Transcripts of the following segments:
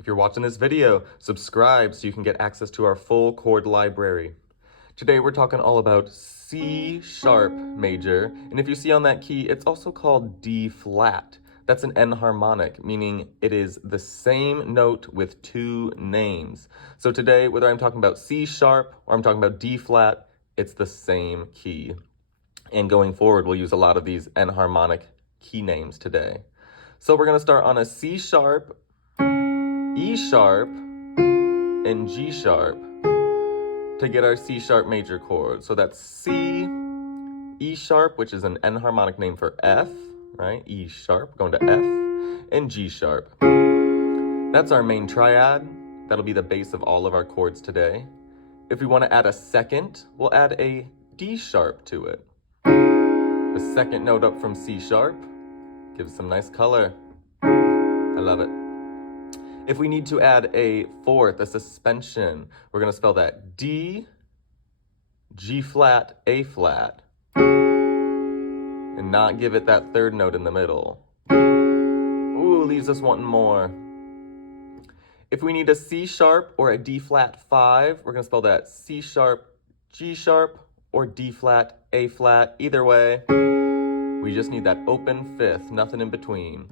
If you're watching this video, subscribe so you can get access to our full chord library. Today we're talking all about C sharp major, and if you see on that key, it's also called D flat. That's an enharmonic, meaning it is the same note with two names. So today, whether I'm talking about C sharp or I'm talking about D flat, it's the same key. And going forward, we'll use a lot of these enharmonic key names today. So we're gonna start on a C sharp, E sharp, and G sharp to get our C sharp major chord. So that's C, E sharp, which is an enharmonic name for F, right? E sharp, going to F, and G sharp. That's our main triad. That'll be the base of all of our chords today. If we want to add a second, we'll add a D sharp to it. The second note up from C sharp gives some nice color. I love it. If we need to add a fourth, a suspension, we're going to spell that D, G flat, A flat, and not give it that third note in the middle. Ooh, leaves us wanting more. If we need a C sharp or a D flat 5, we're going to spell that C sharp, G sharp, or D flat, A flat. Either way, we just need that open fifth, nothing in between.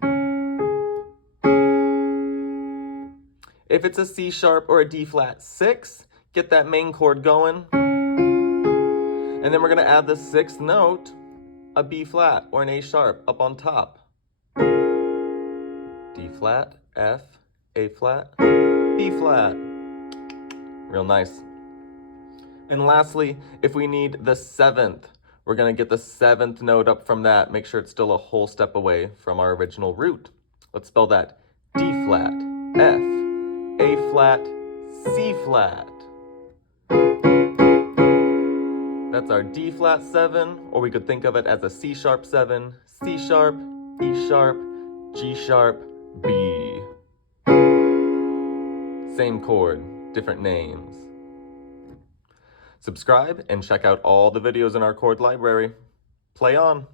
If it's a C sharp or a D flat 6, get that main chord going. And then we're going to add the sixth note, a B flat or an A sharp up on top. D flat, F, A flat, B flat. Real nice. And lastly, if we need the seventh, we're going to get the seventh note up from that. Make sure it's still a whole step away from our original root. Let's spell that D flat, F, A flat, C flat. That's our D flat 7, or we could think of it as a C sharp 7, C sharp, E sharp, G sharp, B. Same chord, different names. Subscribe and check out all the videos in our chord library. Play on!